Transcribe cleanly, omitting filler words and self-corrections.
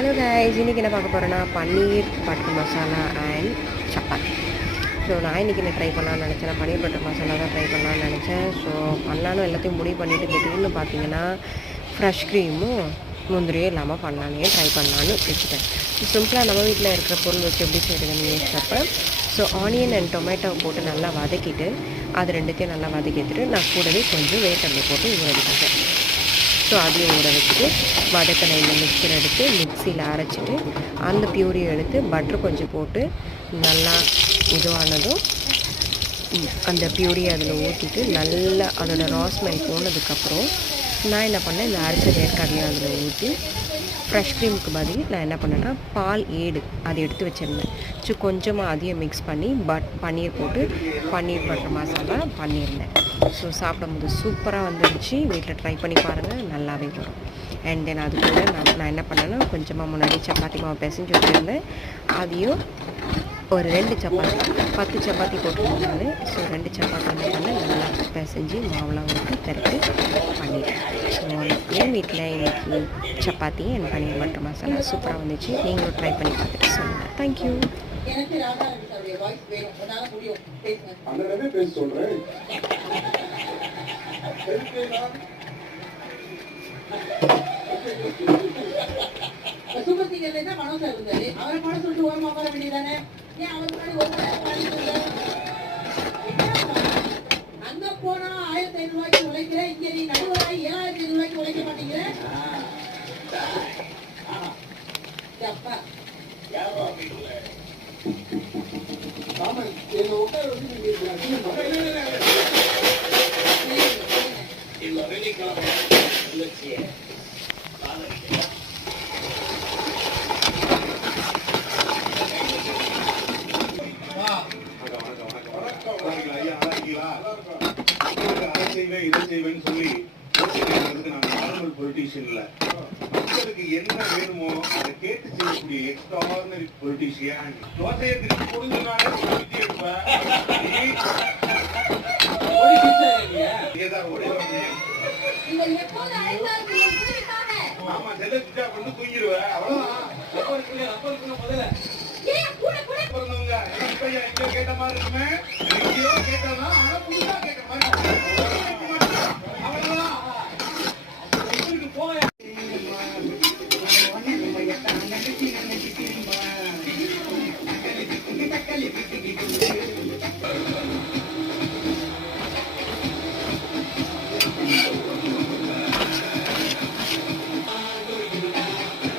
Hello guys, இன்றைக்கி என்ன பார்க்க போகிறேன்னா paneer butter masala and chapati. So நான் இன்றைக்கி என்ன ட்ரை பண்ணலான்னு நினச்சேன். பன்னீர் பட்டர் மசாலா தான் ட்ரை பண்ணலான்னு நினச்சேன். ஸோ பண்ணலான்னு எல்லாத்தையும் முடிவு பண்ணிவிட்டு திடீர்னு பார்த்தீங்கன்னா ஃப்ரெஷ் க்ரீமும் முந்திரியும் இல்லாமல் பண்ணலானே ட்ரை பண்ணலான்னு வச்சுட்டேன். சிம்பிளாக நம்ம வீட்டில் இருக்கிற பொருள் வச்சு எப்படி செய்கிறதுன்னு யோசிச்சப்போ ஸோ ஆனியன் அண்ட் டொமேட்டோ போட்டு நல்லா வதக்கிட்டு அது ரெண்டுத்தையும் நல்லா வதக்கிட்டு நான் கூடவே கொஞ்சம் வேர்க்கடலை போட்டு ஊற வச்சுட்டேன். ஸோ அதையும் ஊற வச்சுட்டு வதக்கின இந்த மிக்சர் எடுத்து மிக்சியில் அரைச்சிட்டு அந்த பியூரியை எடுத்து பட்ரு கொஞ்சம் போட்டு நல்லா இதுவானதும் அந்த பியூரியை அதில் ஊற்றிட்டு நல்லா அதோட ராஸ்மெல் போனதுக்கப்புறம் நான் என்ன பண்ணேன், இந்த அரைச்ச வேர்க்கடலையும் அதில் ஊற்றி ஃப்ரெஷ் க்ரீமுக்கு பதில் நான் என்ன பண்ணேன்னா பால் ஏடு அதை எடுத்து வச்சுருந்தேன். ஸோ கொஞ்சமாக அதையும் மிக்ஸ் பண்ணி பன்னீர் போட்டு பன்னீர் பட்டர் மசாலா பண்ணியிருந்தேன். ஸோ சாப்பிடும்போது சூப்பராக வந்துருச்சு. வீட்டில் ட்ரை பண்ணி பாருங்கள், நல்லாவே வரும். அண்ட் தென் அது கூட நான் என்ன பண்ணேன்னா கொஞ்சமாக முன்னாடி சப்பாத்தி மாவு பிசைஞ்சு வச்சுருந்தேன். அதையும் ஒரு 2 சப்பாத்தி 10 சப்பாத்தி போட்டுருந்தாங்க. ஸோ 2 சப்பாத்தி என்ன பண்ணேன், நல்லா பிசைஞ்சு மாவுலாம் ஊற்றி பெருட்டு பண்ணிட்டேன். ஸோ என் வீட்டில் இன்றைக்கி சப்பாத்தி அண்ட் பன்னீர் பட்டர் மசாலா சூப்பராக வந்துச்சு. நீங்களும் ட்ரை பண்ணி பார்த்துட்டு சொல்லுங்கள். தேங்க்யூ. அங்க போனா 1500 ரூபாய்க்கு உழைக்கிற, இங்க நீ நடுவராய் 7500 ரூபாய்க்கு உழைக்க மாட்டேங்கிற. இதை செய்வேன்னு சொல்லி நார்மல் பொலிட்டீஷியன் இல்ல, மக்களுக்கு என்ன வேணுமோ அதை கேட்டு செய்யக்கூடிய எக்ஸ்ட்ராடினரி பொலிட்டீஷியன். தோசையை திருப்பி கொடுங்கனாலே ஆமா செல்ல கொண்டு தூங்கிடுவேன். அவ்வளவுதான். முதல்ல பிறந்தவங்க கேட்ட மாதிரி இருக்குமே, கேட்டாதான்